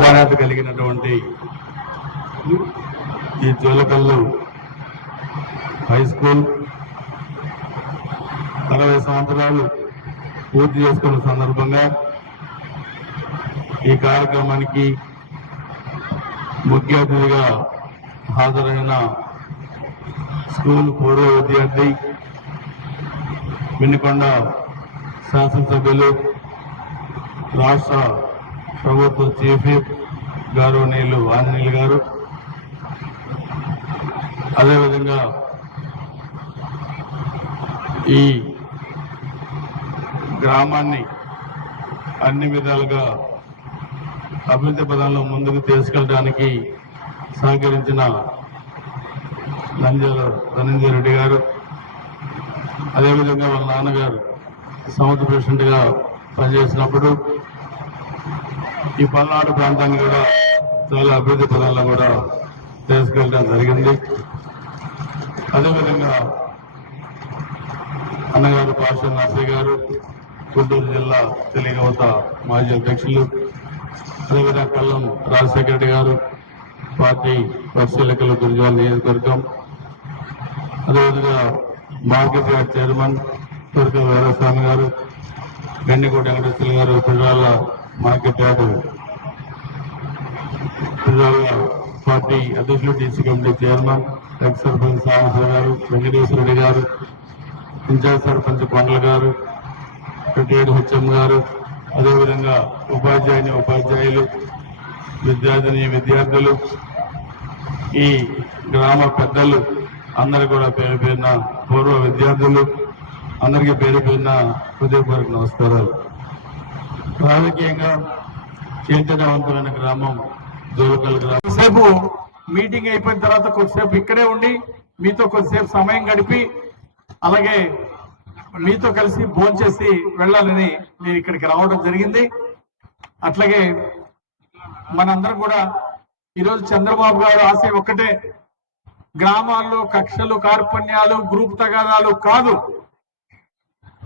ప్రాధాన్యత కలిగినటువంటి ఈ జోలకల్లు హై స్కూల్ అరవై సంవత్సరాలు పూర్తి చేసుకున్న సందర్భంగా ఈ కార్యక్రమానికి ముఖ్య అతిథిగా హాజరైన స్కూల్ పూర్వ విద్యార్థి వినుకొండ శాసనసభ్యులు రాష్ట్ర ప్రభుత్వ చీఫ్ గారు నీళ్ళు ఆంజనేయులు గారు. అదేవిధంగా ఈ గ్రామాన్ని అన్ని విధాలుగా అభివృద్ధి పదంలో ముందుకు తీసుకెళ్ళడానికి సహకరించిన నంజాల ధనంజయ రెడ్డి గారు. అదేవిధంగా వాళ్ళ నాన్నగారు సౌత్ ప్రెసిడెంట్గా పనిచేసినప్పుడు ఈ పల్నాడు ప్రాంతాన్ని కూడా చాలా అభివృద్ధి పదాల్లో కూడా తీసుకెళ్ళడం జరిగింది. అదేవిధంగా అన్నగారు పాష నర్సయ్య గారు గుంటూరు జిల్లా తెలియవత మాజీ అధ్యక్షులు అదేవిధంగా కల్లం రాజశేఖర రెడ్డి గారు పార్టీ పరిశీలకులు గురిజాల నియోజకవర్గం అదేవిధంగా market yard chairman Turaka Veeraswamy garu Gandikota Venkateswara garu పిల్లల మార్కెట్ యార్డ్ పిల్లల పార్టీ అధ్యక్షులు TC committee chairman ex sarpanch Sambasiva garu Venkateswara Reddy గారు ఇన్ఛార్జ్ సర్పంచ్ కొండల గారు రిటైర్డ్ హెచ్ఎం గారు అదేవిధంగా ఉపాధ్యాయుని ఉపాధ్యాయులు విద్యార్థిని విద్యార్థులు ఈ గ్రామ పెద్దలు అందరు కూడా పేరు పేరున పూర్వ విద్యార్థులు అందరికీ పేరు పేరున హృదయపూర్వక నమస్కారాలు. రాజకీయంగా చైతన్యవంతమైన గ్రామం జోలకల్ గ్రామం. కొద్దిసేపు మీటింగ్ అయిపోయిన తర్వాత కొద్దిసేపు ఇక్కడే ఉండి మీతో కొద్దిసేపు సమయం గడిపి అలాగే మీతో కలిసి భోంచేసి వెళ్ళాలని నేను ఇక్కడికి రావడం జరిగింది. అట్లాగే మనందరం కూడా ఈరోజు చంద్రబాబు గారు ఆశయం ఒక్కటే గ్రామాల్లో కక్షలు కార్పణ్యాలు గ్రూప్ తగాదాలు కాదు.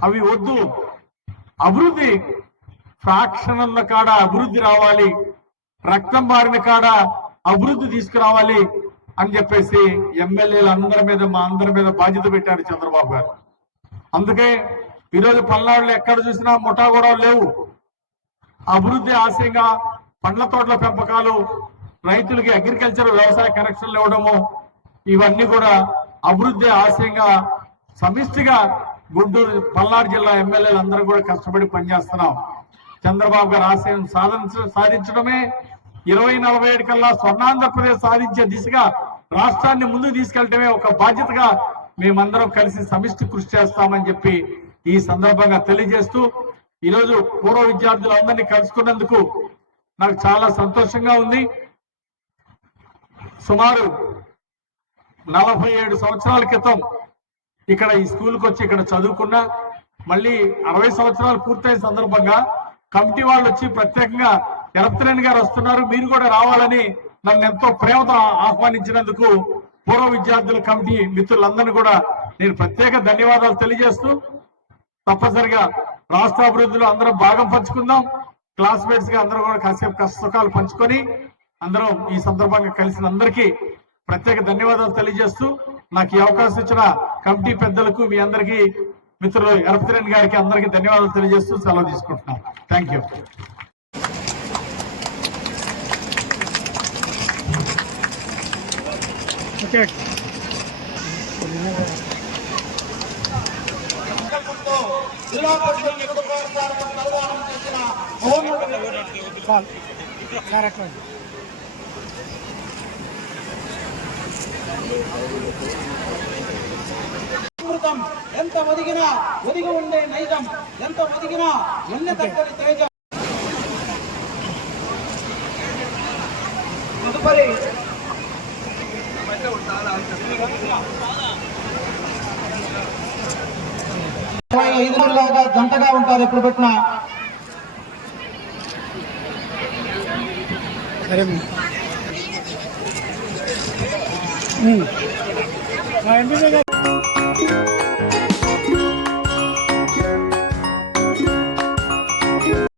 అవి వద్దు. అభివృద్ధి ఫ్రాక్షన్ల కాడ అభివృద్ధి రావాలి. రక్తం బారిన కాడ అభివృద్ధి తీసుకురావాలి అని చెప్పేసి ఎమ్మెల్యేలు అందరి మీద మా అందరి మీద బాధ్యత పెట్టారు చంద్రబాబు గారు. అందుకే ఈరోజు పల్నాడులో ఎక్కడ చూసినా ముఠా కూడా లేవు. అభివృద్ధి ఆశయంగా పండ్ల తోటల పెంపకాలు రైతులకి అగ్రికల్చర్ వ్యవసాయ కనెక్షన్లు ఇవ్వడము ఇవన్నీ కూడా అభివృద్ధి ఆశయంగా సమిష్టిగా గుంటూరు పల్నాడు జిల్లా ఎమ్మెల్యేలు అందరూ కూడా కష్టపడి పనిచేస్తున్నాం. చంద్రబాబు గారు ఆశయం సాధించ సాధించడమే. ఇరవై నలభై ఏడు కల్లా స్వర్ణాంధ్రప్రదేశ్ సాధించే దిశగా రాష్ట్రాన్ని ముందుకు తీసుకెళ్ళటమే ఒక బాధ్యతగా మేమందరం కలిసి సమిష్టి కృషి చేస్తామని చెప్పి ఈ సందర్భంగా తెలియజేస్తూ ఈరోజు పూర్వ విద్యార్థులందరినీ కలుసుకున్నందుకు నాకు చాలా సంతోషంగా ఉంది. సుమారు నలభై ఏడు సంవత్సరాల క్రితం ఇక్కడ ఈ స్కూల్కి వచ్చి ఇక్కడ చదువుకున్నా. మళ్ళీ అరవై సంవత్సరాలు పూర్తయిన సందర్భంగా కమిటీ వాళ్ళు వచ్చి ప్రత్యేకంగా ఎరప్తరేణి గారు వస్తున్నారు. మీరు కూడా రావాలని నన్ను ఎంతో ప్రేమతో ఆహ్వానించినందుకు పూర్వ విద్యార్థుల కమిటీ మిత్రులందరినీ కూడా నేను ప్రత్యేక ధన్యవాదాలు తెలియజేస్తూ తప్పనిసరిగా రాష్ట్ర అభివృద్ధిలో అందరం భాగం పంచుకుందాం. క్లాస్మేట్స్గా అందరం కూడా కాసేపు కష్ట సుఖాలు పంచుకొని అందరం ఈ సందర్భంగా కలిసిన అందరికీ ప్రత్యేక ధన్యవాదాలు తెలియజేస్తూ నాకు ఈ అవకాశం ఇచ్చిన కమిటీ పెద్దలకు మీ అందరికీ మిత్రులు ఎరపతిరేణి గారికి అందరికీ ధన్యవాదాలు తెలియజేస్తూ సెలవు తీసుకుంటున్నాం. థ్యాంక్ యూ జిల్లా పరిషత్ నిర్వహణ చేసిన అమృతం ఎంత ఒదిగినా ఒదిగి ఉండే నైజం. ఎంత ఒదిగినా ఎన్ని తగ్గని తేజం. తదుపరి. ఐదు జంటగా ఉంటారు ఎప్పుడు పెట్టినా. సరే.